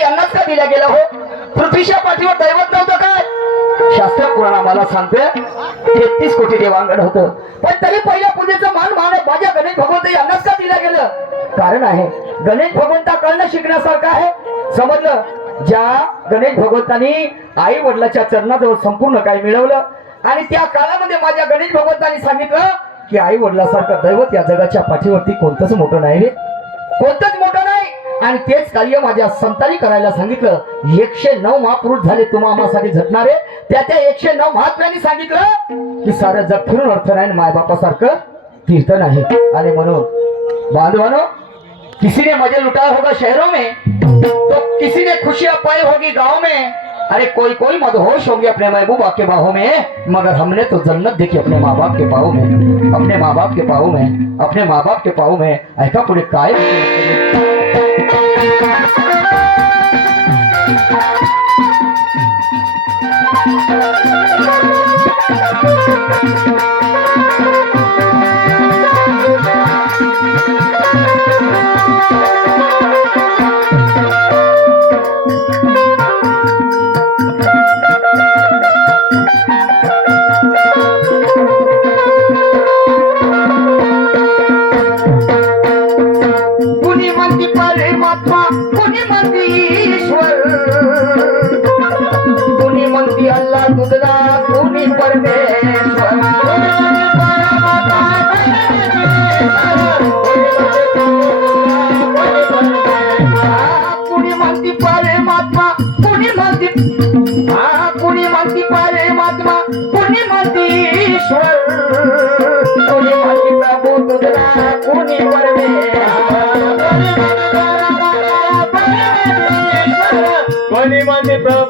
यांनाच का दिल्या गेला हो? पृथ्वीच्या पाठीवर दैवत नव्हतं काय? शास्त्र पुराण आम्हाला सांगते तेहतीस कोटी देवांगण होतं. पण तरी पहिल्या पूजेचं मान मान माझ्या गणेश भगवंत यांनाच का दिलं गेलं? कारण आहे गणेश भगवंता कळणं शिकण्यासारखं आहे. समजलं? ज्या गणेश भगवंतांनी आई वडिलाच्या चरणाजवळ संपूर्ण काही मिळवलं आणि त्या काळामध्ये माझ्या गणेश भगवंतांनी सांगितलं की आई वडिलासारखं दैवत या जगाच्या पाठीवरती कोणतंच मोठं नाही रे. कोणतंच मोठं नाही. आणि तेच कार्य माझ्या संतांनी करायला सांगितलं. एकशे नऊ महापुरुष झाले तुम्हा आम्हासाठी झटणारे त्या त्या एकशे नऊ महात्म्यांनी सांगितलं की सारं जग फिरून अर्थ नाही मायबापासारखं तीर्थ नाही आणि म्हणून बांधवानो किसी ने मजे लुटाया होगा शहरों में तो किसी ने खुशियां पाई होगी गांव में. अरे कोई कोई मदहोश होंगे अपने महबूबा के बाहों में मगर हमने तो जन्नत देखी अपने माँ बाप के पाओ में अपने माँ बाप के पाओ में अपने माँ बाप के पाओ में ऐसा पूरे कायम काय कुणी परमेश्वर कोणी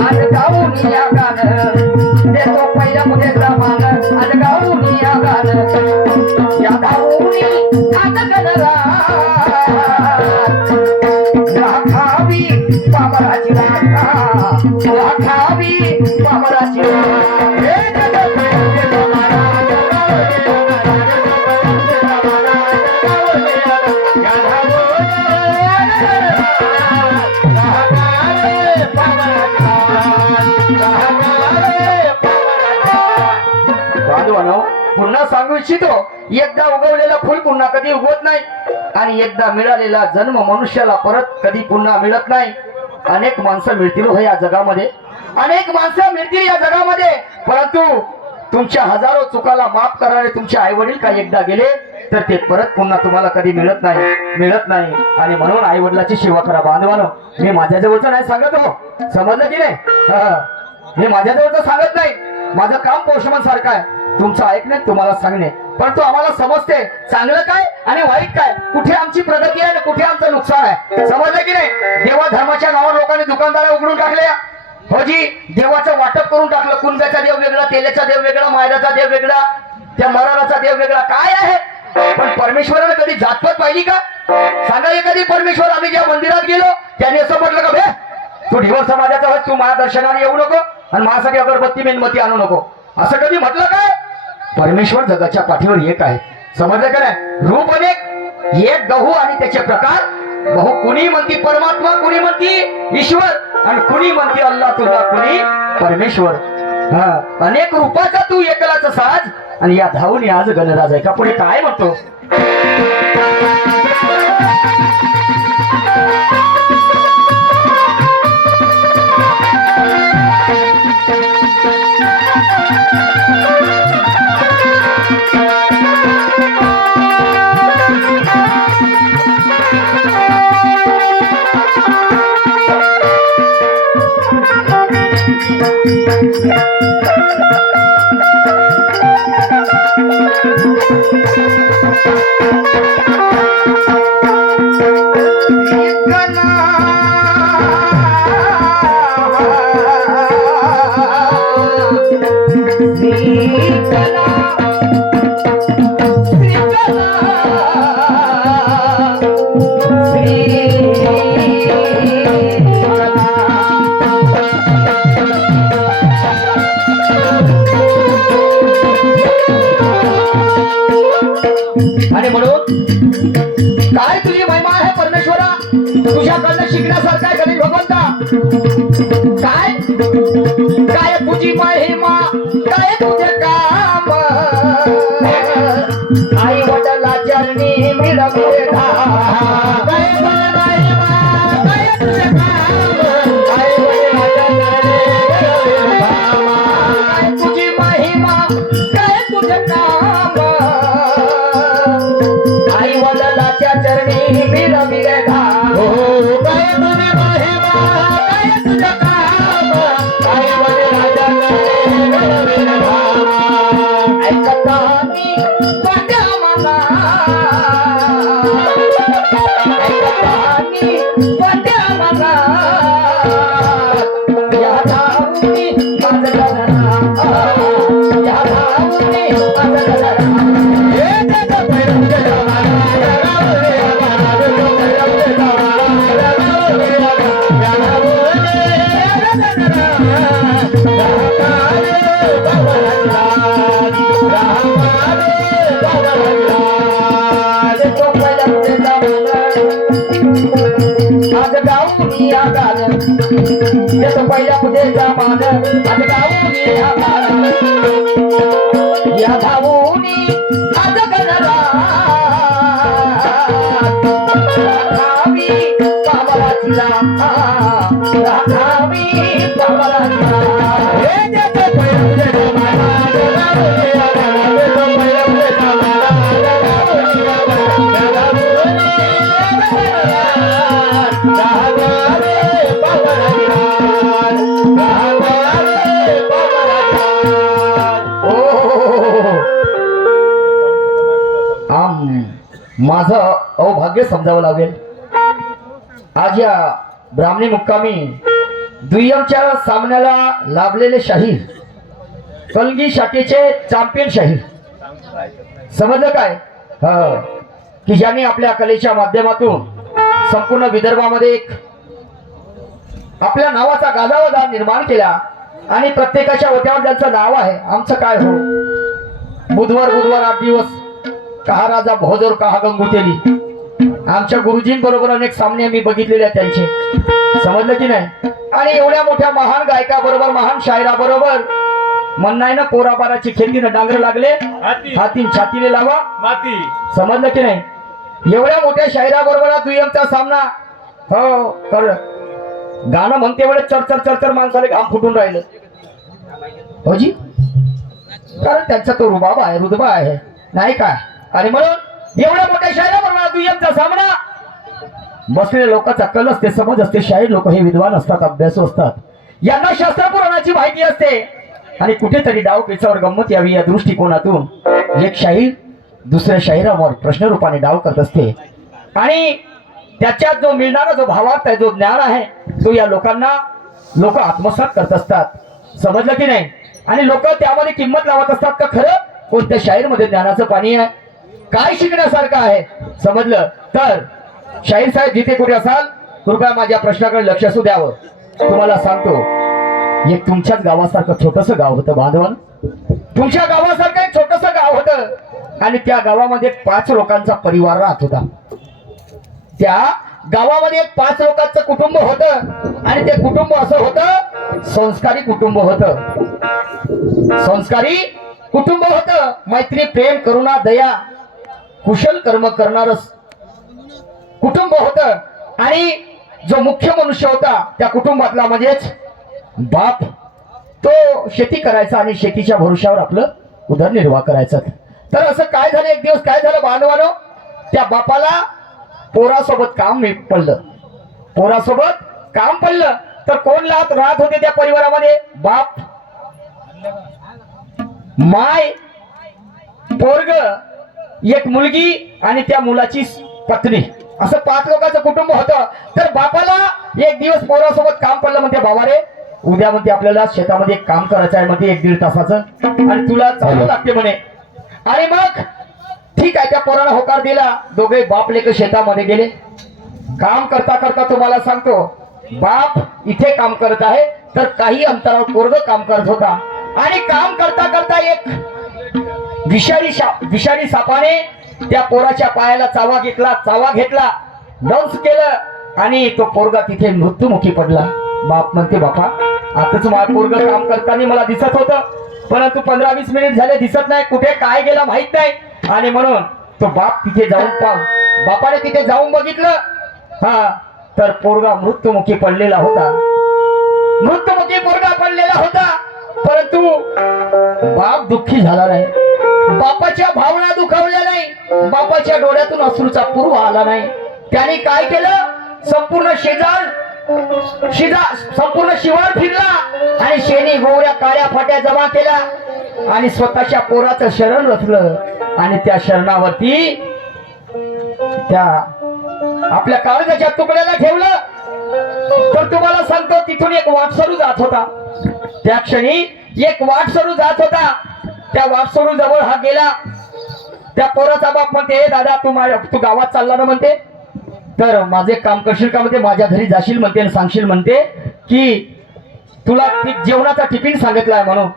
आज गाऊन या पुन्हा सांगू इच्छितो एकदा उगवलेला फुल पुन्हा कधी उगवत नाही आणि एकदा मिळालेला जन्म मनुष्याला परत कधी पुन्हा मिळत नाही. अनेक माणसं मिळतील हो या जगामध्ये. अनेक माणसं मिळतील या जगामध्ये. परंतु तुमच्या हजारो चुकाला माफ करणारे तुमचे आई वडील का एकदा गेले तर ते परत पुन्हा तुम्हाला कधी मिळत नाही मिळत नाही. आणि म्हणून आई वडिलाची सेवा करा बांधवानो. मी माझ्या जवळचं नाही सांगत हो. समजलं की नाही? मी माझ्या देवाचं सांगत नाही. माझं काम पोषमन सारखं आहे. तुमचं ऐकणे तुम्हाला सांगणे. परंतु आम्हाला समजते चांगलं काय आणि वाईट काय. कुठे आमची प्रगती आहे आणि कुठे आमचं नुकसान आहे. समजलं की नाही? देवा धर्माच्या नावावर लोकांनी दुकानदारा उघडून टाकल्या. हो जी देवाचं वाटप करून टाकलं. कुंब्याचा देव वेगळा तेल्याचा देव वेगळा मायराचा देव वेगळा त्या मराराचा देव वेगळा. काय आहे? पण परमेश्वरानं कधी जातपात पाहिली का? सांगा एखादी परमेश्वर आम्ही ज्या मंदिरात गेलो त्याने असं म्हटलं का बे तू ढिवर समाजाचा तू माझ्या दर्शनाने येऊ नको. आणि माझ्यासाठी अगरबत्ती मेणबत्ती आणू नको. असं कधी म्हटलं काय? परमेश्वर जगाच्या पाठीवर एक आहे. समजलं का नाही? रूप अनेक एक गहू आणि त्याचे प्रकार. बहु कुणी म्हणती परमात्मा कुणी म्हणती ईश्वर. आणि कुणी म्हणती अल्लाह तुला कुणी? परमेश्वर. हा अनेक रूपाचा तू एकलाच साज. आणि या धावून आज गणराज आहे. का पुढे काय म्हणतो? Thank you. तुझ्याकडनं शिकण्यासारखं आहे गणेश भगवंता? काय? काय तुझी महिमा? काय तुझे काम? आई वडिला चरणी मिळवले धाम. येतो पहिल्या पुजेचा मान आज गाऊन या गाणं या धावूनी आज गणरा राखावी पावलाची राखावी पावलाची हे माझं अवभाग्य समजावं लागेल. आज या ब्राह्मणी मुक्कामी दुय्यमच्या सामन्याला लाभलेले शाहीर कलगी शाखेचे चॅम्पियन शाहीर. समजलं काय? हो. की ज्यांनी आपल्या कलेच्या माध्यमातून संपूर्ण विदर्भामध्ये एक आपल्या नावाचा गाजावाजा निर्माण केला आणि प्रत्येकाच्या ओट्यावर ज्यांचं नाव आहे आमचं काय हो? बुधवार बुधवार आठ दिवस कहा राजा भोजर कहा गंगुतेली? आमच्या गुरुजींबरोबर अनेक सामने मी बघितलेले आहेत त्यांचे. समजलं की नाही? आणि एवढ्या मोठ्या महान गायकाबरोबर महान शायराबरोबर म्हणणं आहे ना पोराबाराची खेतीनं डांगर लागले? हाती. हातीन छातीने लावा. माती. समजलं की नाही? एवढ्या मोठ्या शायराबरोबर दुय्यमचा सामना. हो कर. गाणं म्हणते वेळेस चरचर चरचर माणसाला घाम फुटून राहिलं. हो जी? कारण त्यांचा तो रुबाब आहे रुदबा आहे. नाही काय आणि म्हणून एवढ्या मोठ्या शायराबरोबर दुय्यमचा सामना. बसलेल्या लोकांचा कल असते समज असते शाहीर लोक हे विद्वान असतात अभ्यासू असतात. यांना शास्त्र पुराणाची माहिती असते. आणि कुठेतरी डाव पेचावर गंमत यावी या दृष्टिकोनातून. एक शाहीर दुसऱ्या शाहिरावर प्रश्न रूपाने डाव करत असते. आणि त्याच्यात जो मिळणारा जो भावार्थ आहे जो ज्ञान आहे तो या लोकांना लोक आत्मसात करत असतात. समजलं की नाही? आणि लोक त्यामध्ये किंमत लावत असतात का खरं? कोणत्या शाहीरमध्ये ज्ञानाचं पाणी आहे? काय शिकण्यासारखं आहे? समजलं? तर शाहीर साहेब जिथे कुठे असाल कृपया माझ्या प्रश्नाकडे लक्ष असू द्यावं. तुम्हाला सांगतो एक तुमच्याच गावासारखं छोटस गाव होतं बांधवन. तुमच्या गावासारखं एक छोटस गाव होतं. आणि त्या गावामध्ये पाच लोकांचा परिवार राहत होता. त्या गावामध्ये एक पाच लोकांचं कुटुंब होतं. आणि ते कुटुंब असं होतं संस्कारी कुटुंब होतं. संस्कारी कुटुंब होतं. मैत्री प्रेम करुणा दया कुशल कर्म करणार कुटुंब होतं. आणि जो मुख्य मनुष्य होता त्या कुटुंबातला म्हणजेच बाप तो शेती करायचा आणि शेतीच्या भरोश्यावर आपलं उदरनिर्वाह करायचा. तर असं काय झालं? एक दिवस काय झालं बांधवानो त्या बापाला पोरासोबत काम पडलं. पोरासोबत काम पडलं. तर कोण लात राहत होते त्या परिवारामध्ये? बाप. माय. पोरग. एक मुलगी आणि त्या मुलाची पत्नी. असं पाच लोकांचं कुटुंब होतं. तर बापाला एक दिवस पोरासोबत काम पडलं म्हणते बाबा रे उद्या म्हणते आपल्याला शेतामध्ये एक काम करायचं आहे म्हणते एक दीड तासाचं. आणि तुला चालू लागते म्हणे. आणि मग ठीक आहे त्या पोराला होकार दिला. दोघे बाप लेक शेतामध्ये गेले. काम करता करता तुम्हाला सांगतो बाप इथे काम करत आहे तर काही अंतरावर पोरग काम करत होता. आणि काम करता करता एक विषारी साप विषारी सापाने त्या पोराच्या पायाला चावा घेतला चावा घेतला दंस केलं आणि तो पोरगा तिथे मृत्युमुखी पडला. बाप म्हणते बापा आताच माझा पोरग काम करताना मला दिसत होतं परंतु पंधरा वीस मिनिट झाले दिसत नाही कुठे काय गेला माहीत नाही. आणि म्हणून तो बाप तिथे जाऊन पा बापाने तिथे जाऊन बघितलं. हा तर पोरगा मृत्युमुखी पडलेला होता. मृत्युमुखी पोरगा पडलेला होता परंतु बाप दुःखी झाला नाही. बापाच्या भावना दुखावल्या नाही. बापाच्या डोळ्यातून अश्रूचा पूर्व आला नाही. त्याने काय केलं? संपूर्ण शेजार शिजा संपूर्ण शिवार फिरला आणि शेणी गोवऱ्या काळ्या फाट्या जमा केल्या आणि स्वतःच्या पोराचं शरण रचलं आणि त्या शरणावरती त्या आपल्या काळजाच्या तुकड्याला ठेवलं. तर तुम्हाला सांगतो तिथून एक वाटसरू जात होता. त्या क्षणी एक वाटसरू जात होता. त्या वाटसरू जवळ हा गेला. त्या पोराचा बाप म्हणते दादा तू माझ्या तू गावात चालला ना म्हणते. तर माझे काम करशील का? म्हणते. माझ्या घरी जाशील म्हणते आणि सांगशील म्हणते की तुला जेवणाचा टिफिन सांगितलाय म्हणून.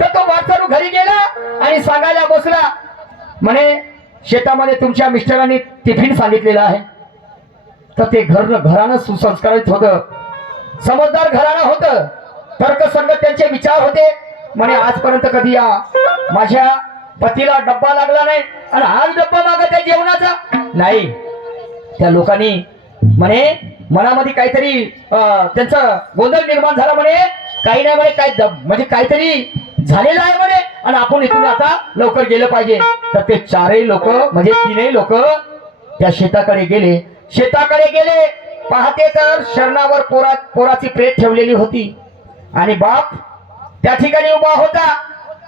तर तो वाटसरू घरी गेला आणि सांगायला बसला. म्हणे शेतामध्ये तुमच्या मिस्टरांनी टिफिन सांगितलेलं आहे. तर ते घर घरानं सुसंस्कारित होतं. समजदार घराणं होतं. तर्कसंगत त्यांचे विचार होते. म्हणे आजपर्यंत कधी या? माझ्या पतीला डब्बा लागला नाही आणि आज डब्बा मागत आहे जेवणाचा? नाही. त्या लोकांनी म्हणे मनामध्ये काहीतरी अं, त्यांचा गोंधळ निर्माण झाला म्हणे. काही नाही म्हणे काय म्हणजे काहीतरी झालेलं आहे म्हणे. आणि आपण इथून आता लवकर गेलं पाहिजे. तर ते चारही लोक म्हणजे तीनही लोक त्या शेताकडे गेले. शेताकडे गेले. पाहते तर शरणावर पोरा पोराची प्रेत ठेवलेली होती. आणि बाप त्या ठिकाणी उभा होता.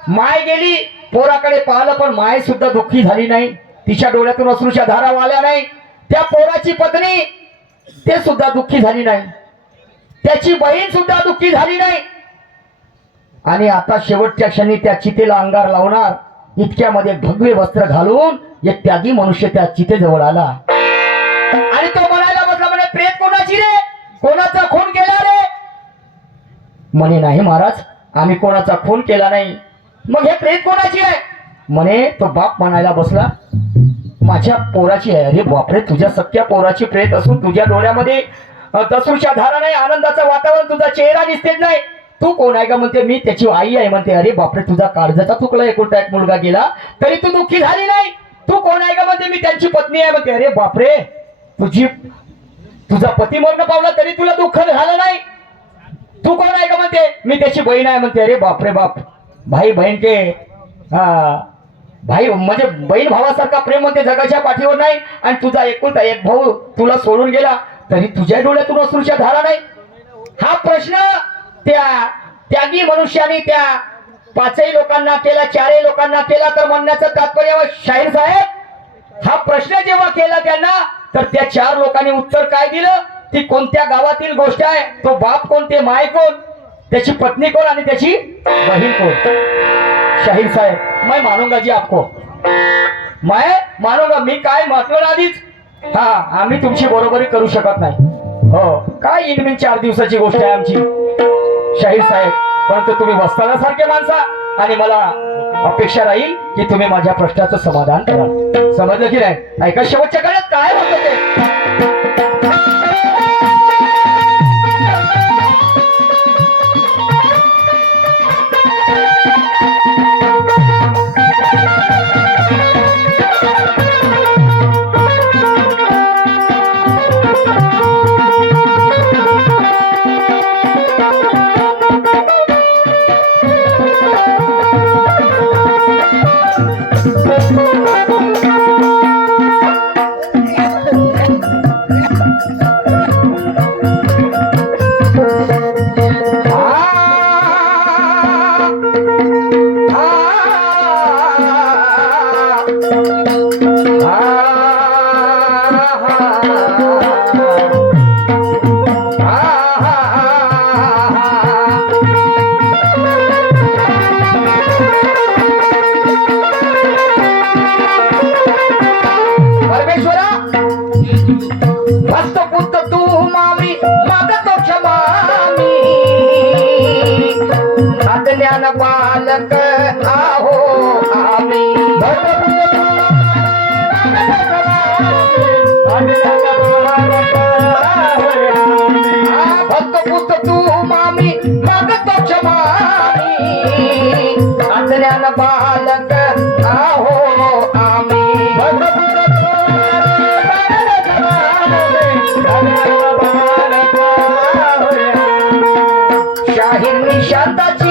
माय गेली पोराकडे पाहिलं पण माय सुद्धा दुःखी झाली नाही. तिच्या डोळ्यातून अश्रूच्या धारा वाल्या नाही. त्या पोराची पत्नी ते सुद्धा दुःखी झाली नाही. त्याची बहीण सुद्धा दुःखी झाली नाही. आणि आता शेवटच्या क्षणी त्या चितेला अंगार लावणार. इतक्यामध्ये भगवे वस्त्र घालून एक त्यागी मनुष्य त्या चितेजवळ आला. आणि तो म्हणायला बसला म्हणे प्रेत कोणाची रे? कोणाचा खून केला रे? म्हणे नाही महाराज आम्ही कोणाचा खून केला नाही. मग हे प्रेत कोणाची आहे? म्हणे तो बाप म्हणायला बसला माझ्या पोराची आहे. अरे बापरे तुझ्या सख्या पोराची प्रेत असून तुझ्या डोळ्यामध्ये अ, दसूच्या धारा नाही आनंदाचं वातावरण तुझा चेहरा दिसतेच नाही. तू कोण आहे का म्हणते मी त्याची आई आहे. म्हणते अरे बापरे तुझा काळजाचा तुकला एकुलता एक मुलगा गेला तरी तू दुःखी झाली नाही. तू कोण आहे का म्हणते मी त्यांची पत्नी आहे. म्हणते अरे बापरे तुझी तुझा पती मरण पावला तरी तुला दुःख झालं नाही. तू कोण आहे का म्हणते? मी त्याची बहीण आहे म्हणते. अरे बापरे बाप. भाई बहीण के हा. भाई म्हणजे बहीण भावासारखा प्रेम म्हणते जगाच्या पाठीवर नाही. आणि तुझा एकुलता एक भाऊ तुला सोडून गेला तरी तुझ्या डोळ्यातून अश्रूच्या धारा नाही. हा प्रश्न त्या त्यागी मनुष्याने त्या पाचही लोकांना केला चारही लोकांना केला तर म्हणण्याचं तात्पर्य शाहीर साहेब हा प्रश्न जेव्हा केला त्यांना तर त्या चार लोकांनी उत्तर काय दिलं? ती कोणत्या गावातील गोष्ट आहे? तो बाप कोण ते माय कोण? त्याची पत्नी कोण आणि त्याची बहीण कोण? शाहीर साहेब मैं मानूंगा जी आपको. मैं मानूंगा मी काय म्हटलं ना आधीच? हा आम्ही तुमची बरोबरी करू शकत नाही. हो काय इनमिन चार दिवसाची गोष्ट आहे आमची? शाहीर साहेब परंतु तुम्ही वस्ताना सारखे माणसा आणि मला अपेक्षा राहील की तुम्ही माझ्या प्रश्नाचं समाधान करा. समजलं की नाही? ऐका शेवटच्या काळात काय म्हणतो ते? ज्ञान पालक आहो आम्ही. भक्तपुत तू मामी भगत क्षमामी ज्ञान पालक आहो आम्ही. शाहीर निशांताची